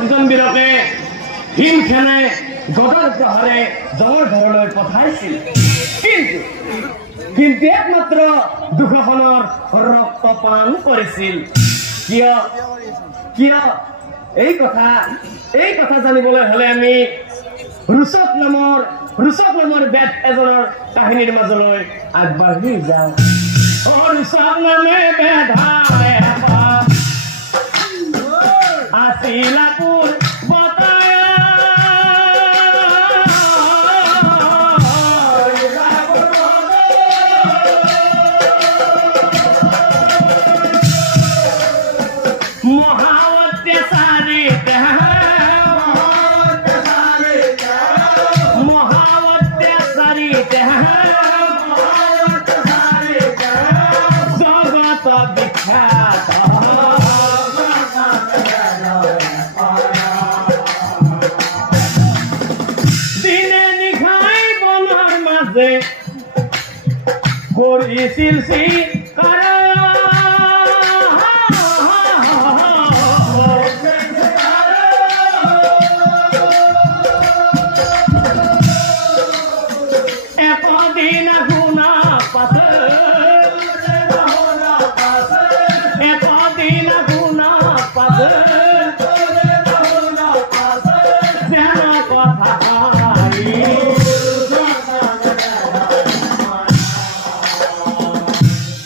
দুজন বীৰকে ভীমসেনে গদাৰ প্ৰহাৰে জয়ৰ ঘৰলৈ পঠাইছিল কিন্তু একমাত্ৰ দুশখনৰ ৰক্তপান কৰিছিল কিয় এই কথা জানিবলৈ হলে আমি ৰুচক নামৰ বেদ এজনৰ কাহিনীৰ মাজলৈ আগবাঢ়ি যাওঁ ৰুচক নামে বেধাই আছিলাপুৰ কৰিছিল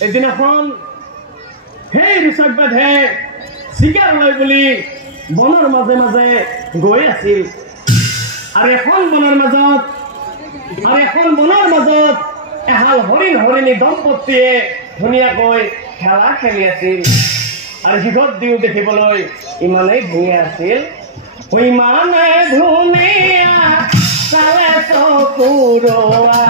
এদিনাখন সেই ঋষভ বেধে চিকাৰলৈ বুলি বনৰ মাজে মাজে গৈ আছিল আৰু এখন বনৰ মাজত এহাল হৰিণী দম্পতীয়ে ধুনীয়াকৈ খেলা খেলি আছিল আৰু সিহঁত দিও দেখিবলৈ ইমানেই ধুনীয়া আছিল ইমানে ধুনীয়া চালে চকুৰোৱা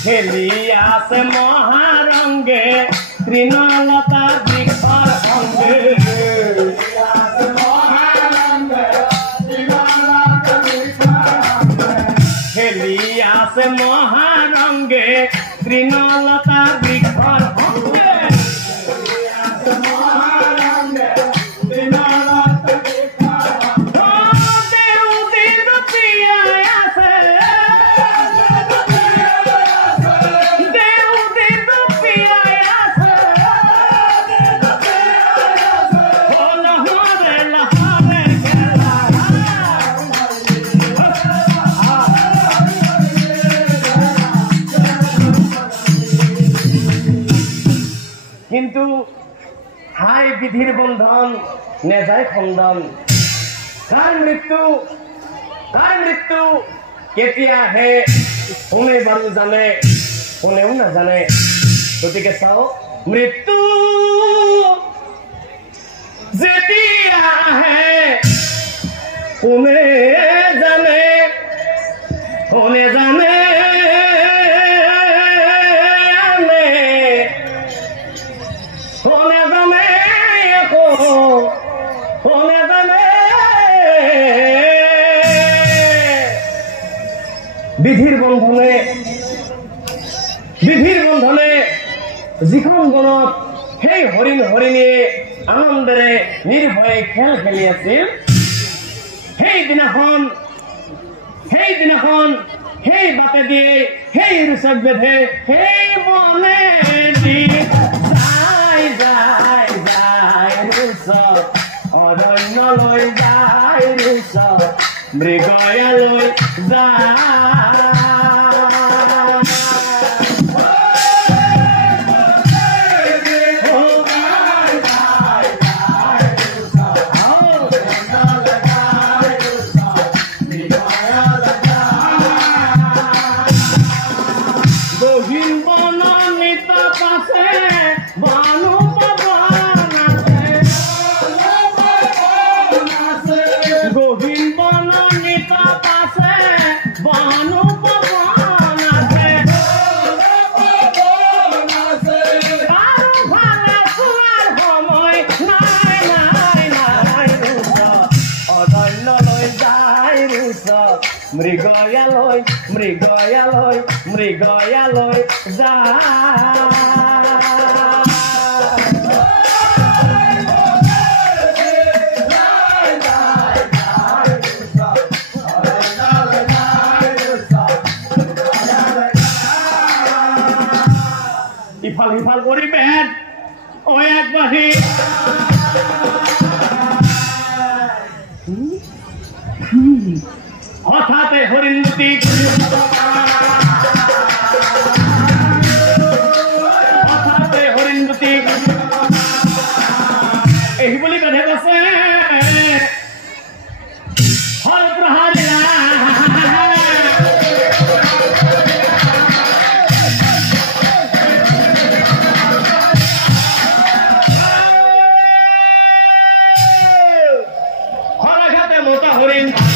খেলিয়াছে মহাৰংগে তৃণলতা বৃক্ষৰ সঙ্গে খেলিয়াছে মহাৰংগে তৃণলতা বৃক্ষৰ সঙ্গে কিন্তু হাই বিধিৰ বন্ধন নেযায় খণ্ডন কাৰ মৃত্যু কেতিয়া আহে কোনে বাৰু জানে কোনেও নাজানে গতিকে চাও মৃত্যু যেতিয়া আহে কোনে জানে বিধিৰ বন্ধনে যিখন বনত সেই হৰিণীয়ে আনন্দেৰে নিৰ্ভয়ে খেল খেলি আছিল সেইদিনাখন সেই বাটে দিয়ে সেই ৰুচক বেধে সেই মনে দি যায় ৰুচক অৰণ্যলৈ যায় ৰুচক মৃগয়ালৈ যায় মৃগয়ালৈ যায় ইফাল সিফাল কৰি বেদ ঐ একবাহি হঠাতে হৰিণমতি এই বুলি বেধে কৈছে হল প্ৰহাৰীলা হৰাঘাতে মতা হৰিণ